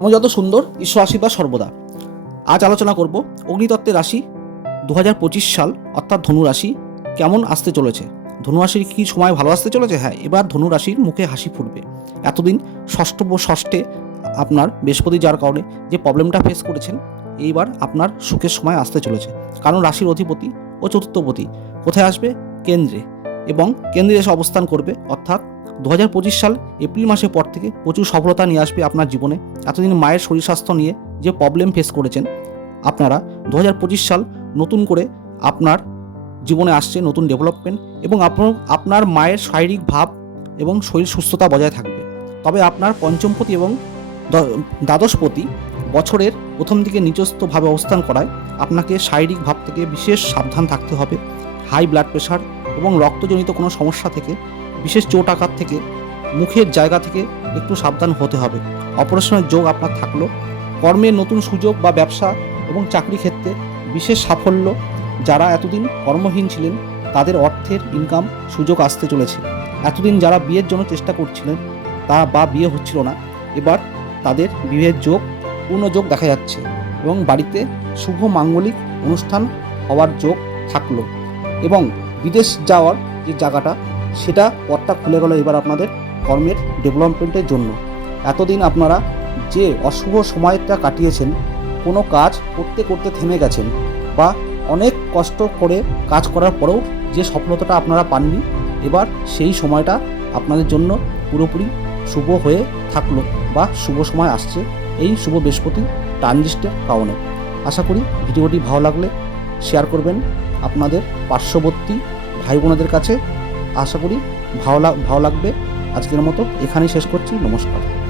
এবং যত সুন্দর, ঈশ্বর আশীর্বাদ সর্বদা। আজ আলোচনা করব অগ্নিতত্ত্বের রাশি দু হাজার পঁচিশ সাল, অর্থাৎ ধনু রাশি, কেমন আসতে চলেছে? ধনু রাশির কি সময় ভালো আসতে চলেছে? হ্যাঁ এবার ধনু রাশির মুখে হাসি ফুটবে। এতদিন ষষ্ঠ ষষ্ঠে আপনার বৃহস্পতি যার কারণে যে প্রবলেমটা ফেস করেছেন, এইবার আপনার সুখের সময় আসতে চলেছে। কারণ রাশির অধিপতি ও চতুর্থপতি কোথায় আসবে? কেন্দ্রে। এবং কেন্দ্রে এসে অবস্থান করবে। অর্থাৎ দু হাজার পঁচিশ সাল এপ্রিল মাসের পর থেকে প্রচুর সফলতা নিয়ে আসবে আপনার জীবনে। এতদিন মায়ের শরীর স্বাস্থ্য নিয়ে যে প্রবলেম ফেস করেছেন, আপনারা দু হাজার পঁচিশ সাল নতুন করে আপনার জীবনে আসছে নতুন ডেভেলপমেন্ট এবং আপনার আপনার মায়ের শারীরিক ভাব এবং শরীর সুস্থতা বজায় থাকবে। তবে আপনার পঞ্চমপতি এবং দ্বাদশপতি বছরের প্রথম দিকে নিজস্বভাবে অবস্থান করায় আপনাকে শারীরিক ভাব থেকে বিশেষ সাবধান থাকতে হবে। হাই ব্লাড প্রেশার এবং রক্তজনিত কোনো সমস্যা থেকে, বিশেষ চোট আঘাত থেকে, মুখের জায়গা থেকে একটু সাবধান হতে হবে। অপারেশনের যোগ আপনার থাকল। কর্মের নতুন সুযোগ বা ব্যবসা এবং চাকরি ক্ষেত্রে বিশেষ সাফল্য, যারা এতদিন কর্মহীন ছিলেন, তাদের অর্থের ইনকাম সুযোগ আসতে চলেছে। এতদিন যারা বিয়ের জন্য চেষ্টা করছিলেন, তা বা বিয়ে হচ্ছিল না। এবার তাদের বিয়ের যোগ, পূর্ণ যোগ দেখা যাচ্ছে এবং বাড়িতে শুভ মাঙ্গলিক অনুষ্ঠান হওয়ার যোগ থাকল। এবং বিদেশ যাওয়ার যে জায়গাটা, সেটা পথটা খুলে গেল এবার আপনাদের কর্মের ডেভেলপমেন্টের জন্য। এতদিন আপনারা যে অশুভ সময়টা কাটিয়েছেন, কোনো কাজ করতে করতে থেমে গেছেন বা অনেক কষ্ট করে কাজ করার পরেও যে সফলতাটা আপনারা পাননি, এবার সেই সময়টা আপনাদের জন্য পুরোপুরি শুভ হয়ে থাকল বা শুভ সময় আসছে এই শুভ বৃহস্পতি ট্রানজিস্টের কারণে। আশা করি ভিডিওটি ভালো লাগলে শেয়ার করবেন, আপনাদের পার্শ্ববর্তী ভাই বোনদের কাছে আশা করি ভালো ভালো লাগবে। আজকের মতো এখানেই শেষ করছি। নমস্কার।